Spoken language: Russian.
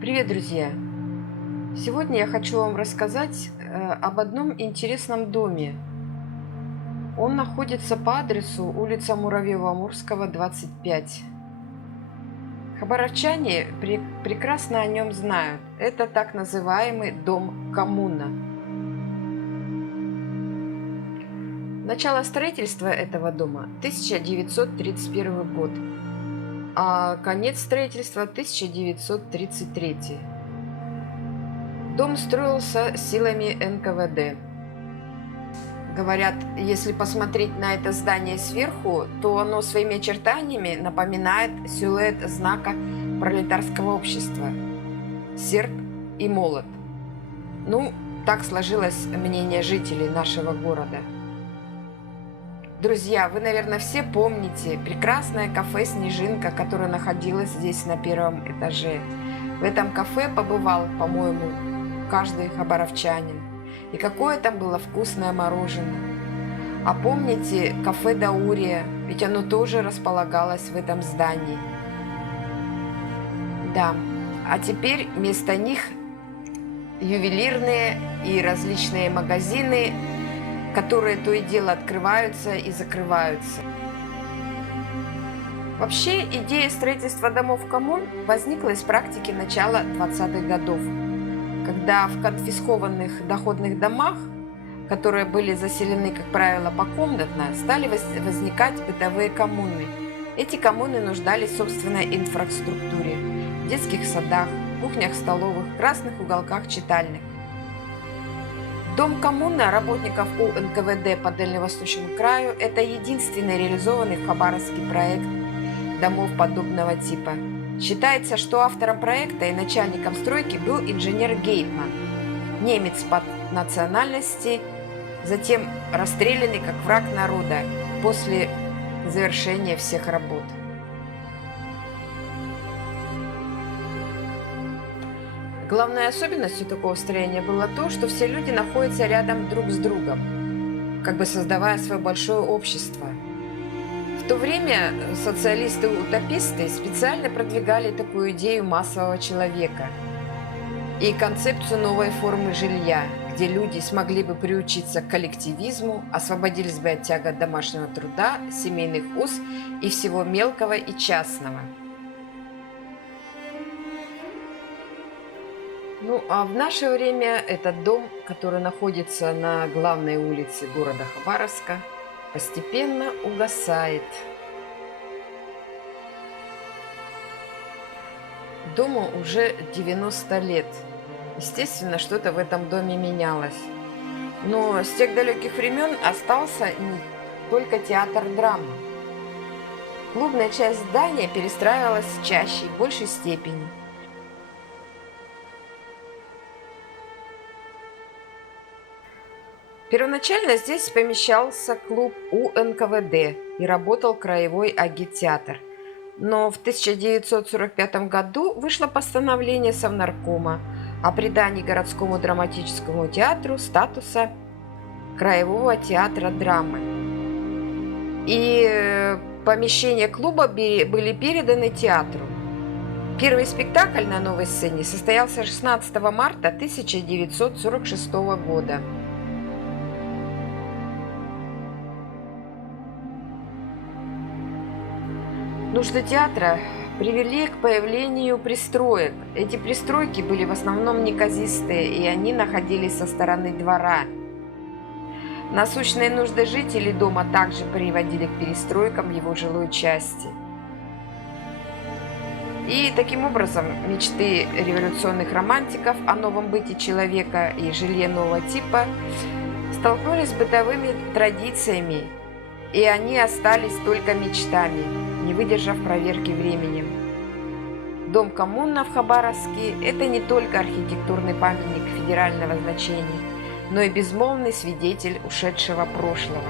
Привет, друзья! Сегодня я хочу вам рассказать об одном интересном доме. Он находится по адресу улица Муравьева-Амурского, 25. Хабаровчане прекрасно о нем знают. Это так называемый дом коммуна. Начало строительства этого дома 1931 год, а конец строительства 1933. Дом строился силами НКВД. Говорят, если посмотреть на это здание сверху, то оно своими очертаниями напоминает силуэт знака пролетарского общества – серп и молот. Ну, так сложилось мнение жителей нашего города. Друзья, вы, наверное, все помните прекрасное кафе «Снежинка», которое находилось здесь на первом этаже. В этом кафе побывал, по-моему, каждый хабаровчанин. И какое там было вкусное мороженое. А помните кафе «Даурия», ведь оно тоже располагалось в этом здании. Да, а теперь вместо них ювелирные и различные магазины, которые то и дело открываются и закрываются. Вообще, идея строительства домов коммун возникла из практики начала 20-х годов, когда в конфискованных доходных домах, которые были заселены, как правило, покомнатно, стали возникать бытовые коммуны. Эти коммуны нуждались в собственной инфраструктуре, в детских садах, кухнях, столовых, красных уголках читальных. Дом коммуна работников УНКВД по Дальневосточному краю – это единственный реализованный в Хабаровске проект домов подобного типа. Считается, что автором проекта и начальником стройки был инженер Гейтман, немец по национальности, затем расстрелянный как враг народа после завершения всех работ. Главной особенностью такого строения было то, что все люди находятся рядом друг с другом, как бы создавая свое большое общество. В то время социалисты-утописты специально продвигали такую идею массового человека и концепцию новой формы жилья, где люди смогли бы приучиться к коллективизму, освободились бы от тягот домашнего труда, семейных уз и всего мелкого и частного. Ну, а в наше время этот дом, который находится на главной улице города Хабаровска, постепенно угасает. Дому уже 90 лет. Естественно, что-то в этом доме менялось. Но с тех далеких времен остался только театр драмы. Клубная часть здания перестраивалась чаще и в большей степени. Первоначально здесь помещался клуб УНКВД и работал краевой агиттеатр. Но в 1945 году вышло постановление Совнаркома о придании городскому драматическому театру статуса краевого театра драмы. И помещения клуба были переданы театру. Первый спектакль на новой сцене состоялся 16 марта 1946 года. Нужды театра привели к появлению пристроек. Эти пристройки были в основном неказистые, и они находились со стороны двора. Насущные нужды жителей дома также приводили к перестройкам его жилой части. И таким образом мечты революционных романтиков о новом быте человека и жилье нового типа столкнулись с бытовыми традициями, и они остались только мечтами, не выдержав проверки временем. Дом коммуна в Хабаровске – это не только архитектурный памятник федерального значения, но и безмолвный свидетель ушедшего прошлого.